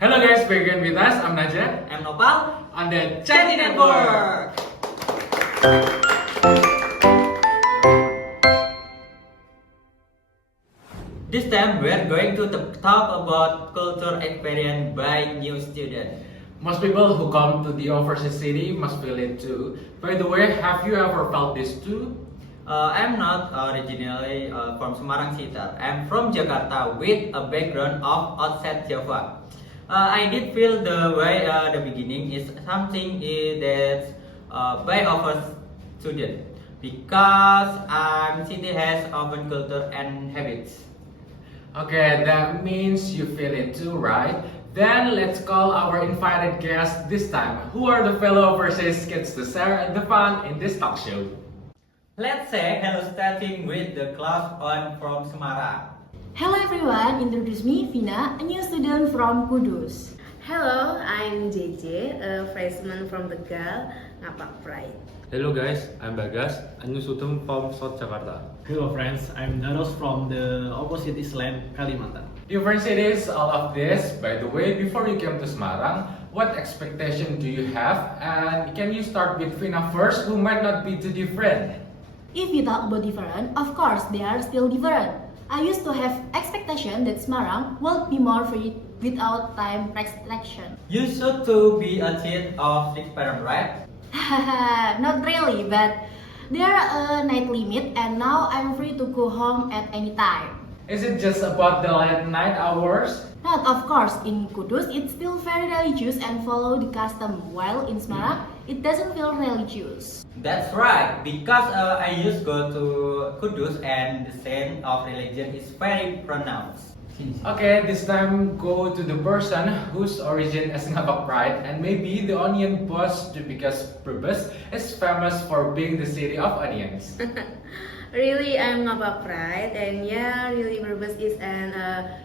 Hello guys, back again with us. I'm Naja I'm Nopal on the Chatty Network. This time we are going to talk about culture experience by new students. Most people who come to the overseas city must feel it too. By the way, have you ever felt this too? I'm not originally from Semarang Sitar. I'm from Jakarta with a background of outside Java. I did feel the way the beginning is something that's by our student because city has open culture and habits. Okay, that means you feel it too, right? Then let's call our invited guest this time. Who are the fellow overseas kids to share the fun in this talk show? Let's say hello starting with the class on from Semarang. Hello everyone, introduce me Vina, a new student from Kudus. Hello, I'm JJ, a freshman from Tegal, Ngapak Pride. Hello guys, I'm Bagas, a new student from South Jakarta. Hello friends, I'm Daros from the opposite Island, Kalimantan. Different cities, all of this. By the way, before you came to Semarang, what expectation do you have? And can you start with Vina first, who might not be too different? If you talk about different, of course they are still different. I used to have expectation that Semarang will be more free without time restriction. You should to be a kid of six parents, right? Not really, but there are a night limit and now I'm free to go home at any time. Is it just about the late night hours? Not of course, in Kudus it's still very religious and follow the custom, while in Semarang it doesn't feel religious. That's right, because I used go to Kudus and the sense of religion is very pronounced. Okay, this time go to the person whose origin is Ngapak Pride and maybe the onion boss because Brebes is famous for being the city of onions. Really, I'm Ngapak Pride, and yeah, really Brebes is an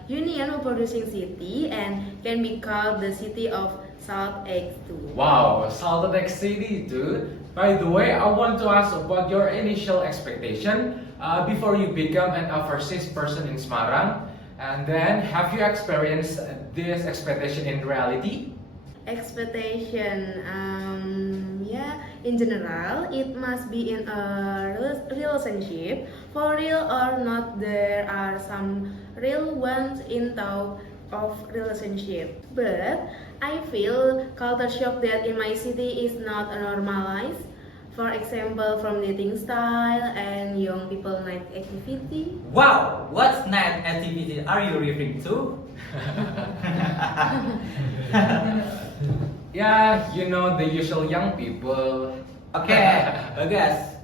union producing city and can be called the city of salt eggs too. Wow, Salted Egg City too. By the way, I want to ask about your initial expectation before you become an overseas person in Semarang. And then, have you experienced this expectation in reality? Expectation, yeah, in general, it must be in a relationship. For real or not, there are some real ones in thought of relationship. But I feel culture shock that in my city is not normalized. For example, from dating style and young people night activity. Wow, what night activity are you referring to? Yeah, you know, the usual young people. Okay, Bagas.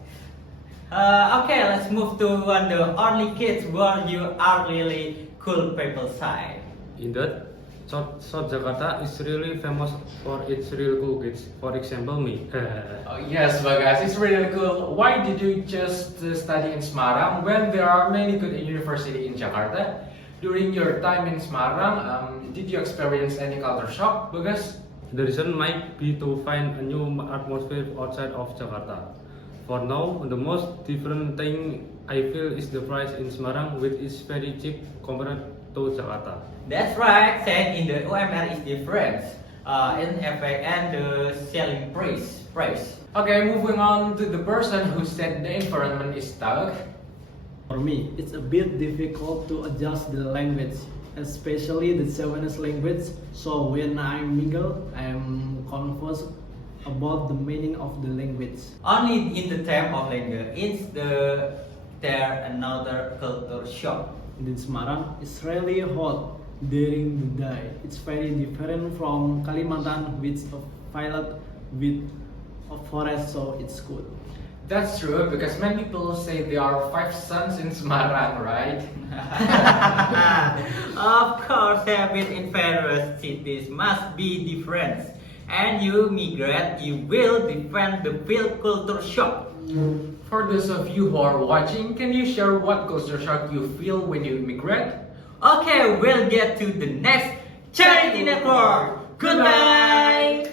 Okay, let's move to one the only kids where you are really cool people side. Indeed, South Jakarta is really famous for its real cool kids. For example, me. Oh, yes, Bagas, it's really cool. Why did you just study in Semarang when there are many good universities in Jakarta? During your time in Semarang, did you experience any culture shock, Bagas? The reason might be to find a new atmosphere outside of Jakarta. For now, the most different thing I feel is the price in Semarang, which is very cheap compared to Jakarta. That's right, said in the OMR is different. In FA and the selling price. Okay, moving on to the person who said the environment is tough. For me, it's a bit difficult to adjust the language, especially the Javanese language. So when I mingle, I'm confused about the meaning of the language. Only in the time of language is there another culture shock. In Semarang, it's really hot during the day. It's very different from Kalimantan, which is a violet with a forest, so it's good. That's true because many people say there are 5 suns in Semarang, right? Of course, habits in various cities must be different. And you migrate, you will defend the real culture shock. For those of you who are watching, can you share what culture shock you feel when you immigrate? Okay, we'll get to the next Charity Network. Goodbye.